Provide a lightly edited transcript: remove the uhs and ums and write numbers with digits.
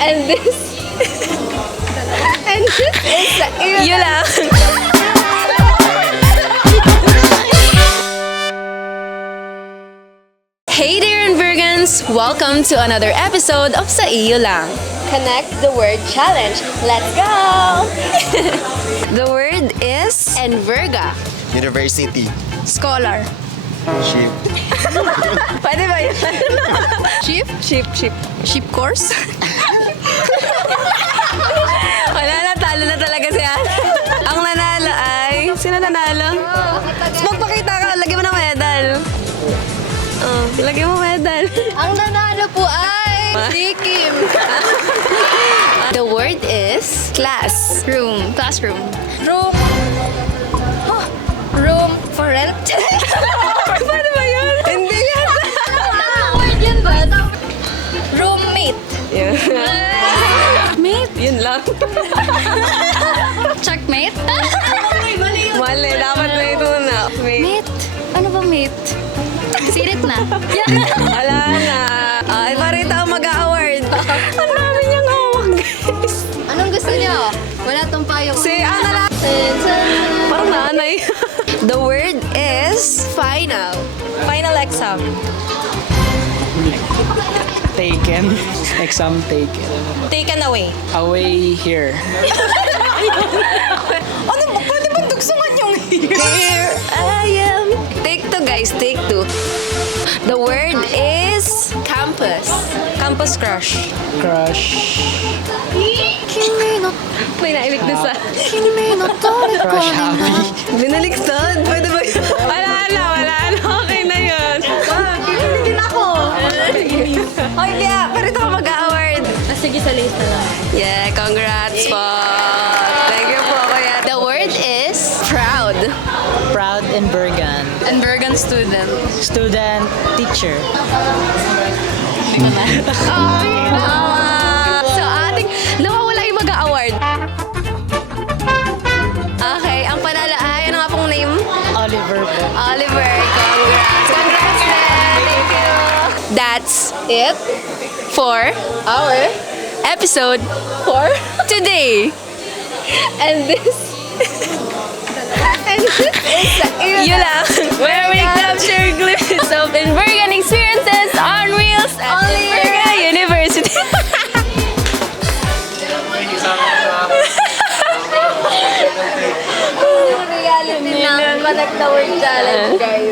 And this and this is the Yun lang. Hey there, Invergans! Welcome to another episode of Sa Iyo Lang. Connect the word challenge. Let's go! The word is Enverga. University. Scholar. Sheep. Pwede ba yun? Sheep? Sheep course? Wala na, talo na talaga si Ana. Ang nanalo ay... Sino nanalo? Magpakita ka, lagyan mo ng medal. Oh, lagyan mo medal. Ang nanalo po ay si Kim. The word is class. Room. Classroom. Room. Huh. Room for rent. Paano ba yun? Hindi yan. Word yun ba? Roommate. Yeah. Mate. Yun lang. Checkmate. Mali, dapat na ito na. Mate. Ano ba mate? Sirit na. Wala na. Ay, parita ako mag-award. Ang dami niyang hawak, guys. Anong gusto niyo? Wala tong payong. Si Ana lang. Parang nanay. The word is final. Final exam. Taken. Exam taken. Taken away. Away here. Ano ba? Pwede bang dugsungan yung here? Here I am. Take two, guys. Take two. The word is campus. Campus crush. Crush. May naimik na sa... Crush happy. Binaliktad. Pwede ba yun? Wala na. Okay na yun. Hindi na ako. Oy, kaya. Pero ito ako mag-award. Sige, sa lista lang. Yeah, congrats po. Thank you po, kuya. The word is proud. Proud and Bergan. And Bergen student. Student, teacher. So, ating nawawala yung mag-award. Okay, ang panalo ay, ano nga pong name? Oliver po. Oliver, congrats. Congrats, man. Thank you. That's it for Our episode for today. and this and this is the Yun lang. Where we capture glimpses of Invergan experiences on Reels at Only Inverga University. reality ng Connect the Word Challenge, guys.